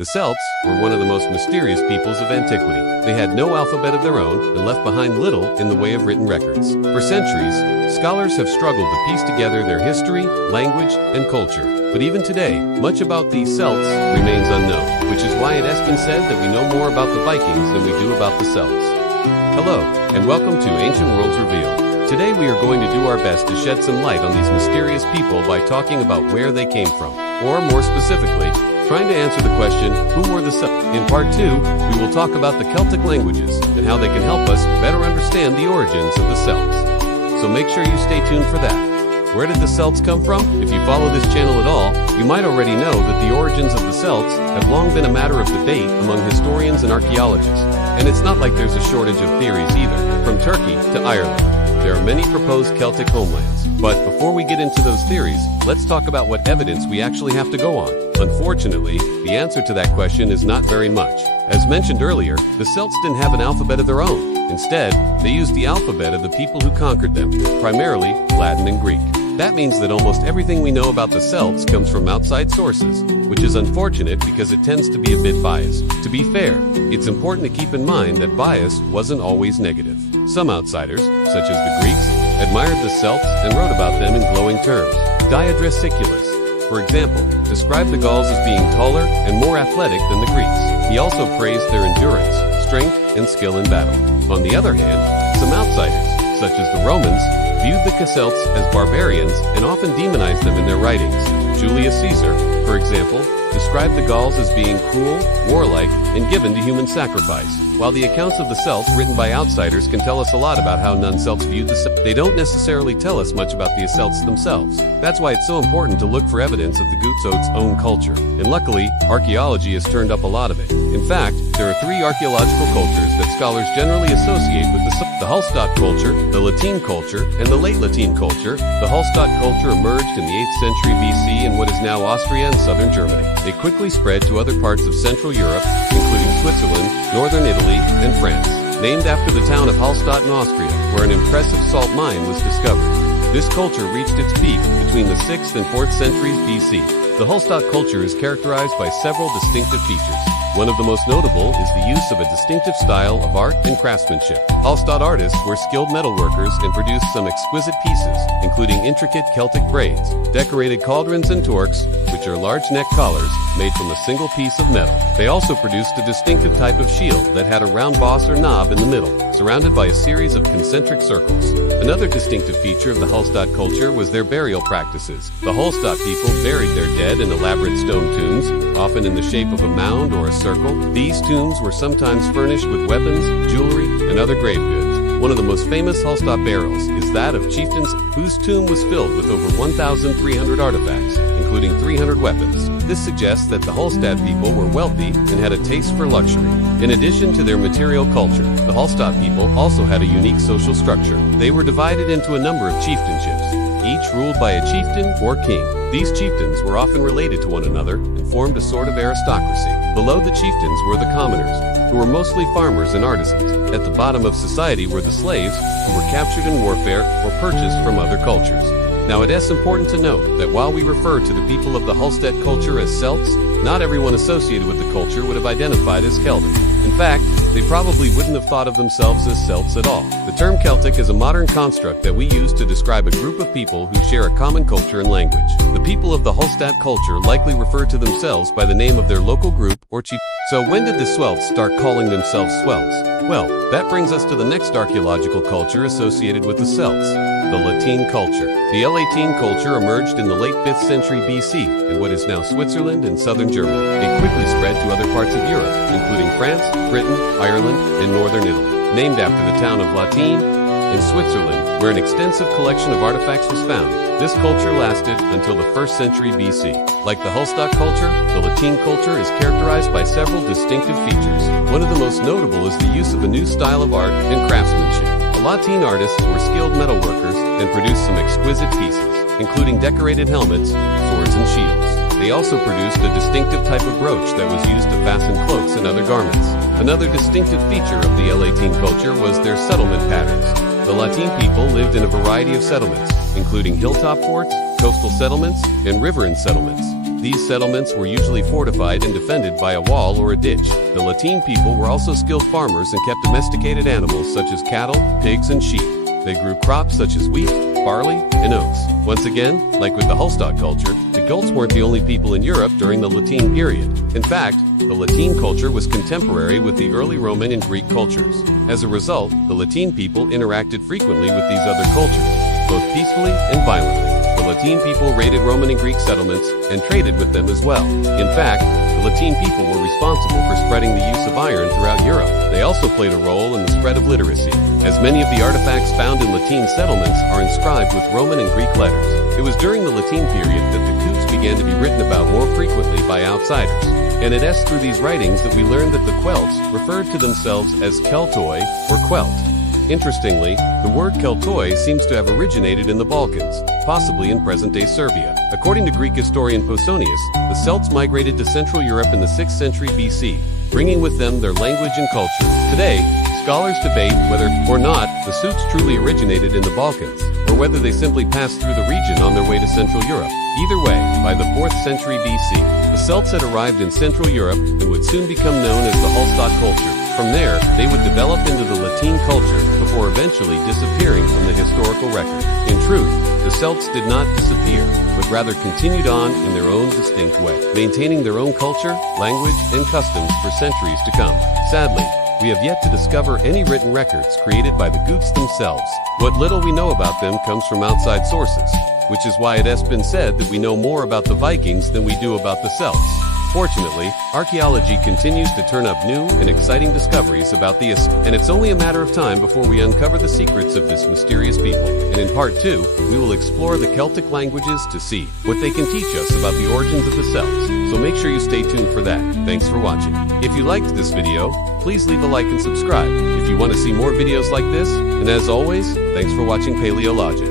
The Celts were one of the most mysterious peoples of antiquity. They had no alphabet of their own and left behind little in the way of written records. For centuries, scholars have struggled to piece together their history, language, and culture. But even today, much about these Celts remains unknown, which is why it has been said that we know more about the Vikings than we do about the Celts. Hello, and welcome to Ancient Worlds Revealed. Today we are going to do our best to shed some light on these mysterious people by talking about where they came from, or more specifically, trying to answer the question, who were the Celts? In part 2, we will talk about the Celtic languages and how they can help us better understand the origins of the Celts. So make sure you stay tuned for that. Where did the Celts come from? If you follow this channel at all, you might already know that the origins of the Celts have long been a matter of debate among historians and archaeologists. And it's not like there's a shortage of theories either, from Turkey to Ireland. There are many proposed Celtic homelands. But before we get into those theories, let's talk about what evidence we actually have to go on. Unfortunately, the answer to that question is not very much. As mentioned earlier, the Celts didn't have an alphabet of their own. Instead, they used the alphabet of the people who conquered them, primarily Latin and Greek. That means that almost everything we know about the Celts comes from outside sources, which is unfortunate because it tends to be a bit biased. To be fair, it's important to keep in mind that bias wasn't always negative. Some outsiders, such as the Greeks, admired the Celts and wrote about them in glowing terms. Diodorus Siculus, for example, described the Gauls as being taller and more athletic than the Greeks. He also praised their endurance, strength, and skill in battle. On the other hand, some outsiders, such as the Romans, viewed the Celts as barbarians and often demonized them in their writings. Julius Caesar, for example, described the Gauls as being cruel, warlike, and given to human sacrifice. While the accounts of the Celts written by outsiders can tell us a lot about how non-Celts viewed the Celts, they don't necessarily tell us much about the Celts themselves. That's why it's so important to look for evidence of the Celts' own culture. And luckily, archaeology has turned up a lot of it. In fact, there are 3 archaeological cultures that scholars generally associate with the Celts: the Hallstatt culture, the La Tène culture, and the late La Tène culture. The Hallstatt culture emerged in the 8th century BC in what is now Austria and southern Germany. It quickly spread to other parts of Central Europe, including Switzerland, northern Italy, and France. Named after the town of Hallstatt in Austria, where an impressive salt mine was discovered. This culture reached its peak between the 6th and 4th centuries BC. The Hallstatt culture is characterized by several distinctive features. One of the most notable is the use of a distinctive style of art and craftsmanship. Hallstatt artists were skilled metalworkers and produced some exquisite pieces, including intricate Celtic braids, decorated cauldrons and torques, which are large neck collars made from a single piece of metal. They also produced a distinctive type of shield that had a round boss or knob in the middle, surrounded by a series of concentric circles. Another distinctive feature of the Hallstatt culture was their burial practices. The Hallstatt people buried their dead in elaborate stone tombs, often in the shape of a mound or a circle. These tombs were sometimes furnished with weapons, jewelry, and other grave goods. One of the most famous Hallstatt burials is that of chieftains whose tomb was filled with over 1,300 artifacts, including 300 weapons. This suggests that the Hallstatt people were wealthy and had a taste for luxury. In addition to their material culture, the Hallstatt people also had a unique social structure. They were divided into a number of chieftainships, each ruled by a chieftain or king. These chieftains were often related to one another and formed a sort of aristocracy. Below the chieftains were the commoners, who were mostly farmers and artisans. At the bottom of society were the slaves, who were captured in warfare or purchased from other cultures. Now it is important to note that while we refer to the people of the Hallstatt culture as Celts, not everyone associated with the culture would have identified as Celtic. In fact, they probably wouldn't have thought of themselves as Celts at all. The term Celtic is a modern construct that we use to describe a group of people who share a common culture and language. The people of the Hallstatt culture likely refer to themselves by the name of their local group or chief. So when did the Celts start calling themselves Celts? Well, that brings us to the next archaeological culture associated with the Celts, the La Tène culture. The La Tène culture emerged in the late 5th century BC in what is now Switzerland and southern Germany. It quickly spread to other parts of Europe, including France, Britain, Ireland, and northern Italy. Named after the town of La Tène in Switzerland, where an extensive collection of artifacts was found, this culture lasted until the 1st century BC. Like the Hallstatt culture, the La Tène culture is characterized by several distinctive features. One of the most notable is the use of a new style of art and craftsmanship. The La Tène artists were skilled metalworkers and produced some exquisite pieces, including decorated helmets, swords, and shields. They also produced a distinctive type of brooch that was used to fasten cloaks and other garments. Another distinctive feature of the La Tène culture was their settlement patterns. The La Tène people lived in a variety of settlements, including hilltop forts, coastal settlements, and riverine settlements. These settlements were usually fortified and defended by a wall or a ditch. The La Tène people were also skilled farmers and kept domesticated animals such as cattle, pigs, and sheep. They grew crops such as wheat, barley, and oats. Once again, like with the Hallstatt culture, the Celts weren't the only people in Europe during the La Tène period. In fact, the La Tène culture was contemporary with the early Roman and Greek cultures. As a result, the La Tène people interacted frequently with these other cultures, both peacefully and violently. The La Tène people raided Roman and Greek settlements and traded with them as well. In fact, the La Tène people were responsible for spreading the use of iron throughout Europe. They also played a role in the spread of literacy, as many of the artifacts found in La Tène settlements are inscribed with Roman and Greek letters. It was during the La Tène period that the Celts began to be written about more frequently by outsiders. And it is through these writings that we learned that the Celts referred to themselves as Keltoi or Quelt. Interestingly, the word Keltoi seems to have originated in the Balkans, possibly in present-day Serbia. According to Greek historian Pausanias, the Celts migrated to Central Europe in the 6th century BC, bringing with them their language and culture. Today, scholars debate whether or not the Celts truly originated in the Balkans, or whether they simply passed through the region on their way to Central Europe. Either way, by the 4th century BC, the Celts had arrived in Central Europe and would soon become known as the Hallstatt culture. From there, they would develop into the La Tène culture before eventually disappearing from the historical record. In truth, the Celts did not disappear, but rather continued on in their own distinct way, maintaining their own culture, language, and customs for centuries to come. Sadly, we have yet to discover any written records created by the Celts themselves. What little we know about them comes from outside sources, which is why it has been said that we know more about the Vikings than we do about the Celts. Fortunately, archaeology continues to turn up new and exciting discoveries about the and it's only a matter of time before we uncover the secrets of this mysterious people. And in part 2, we will explore the Celtic languages to see what they can teach us about the origins of the Celts. So make sure you stay tuned for that. Thanks for watching. If you liked this video, please leave a like and subscribe if you want to see more videos like this. And as always, thanks for watching Paleologic.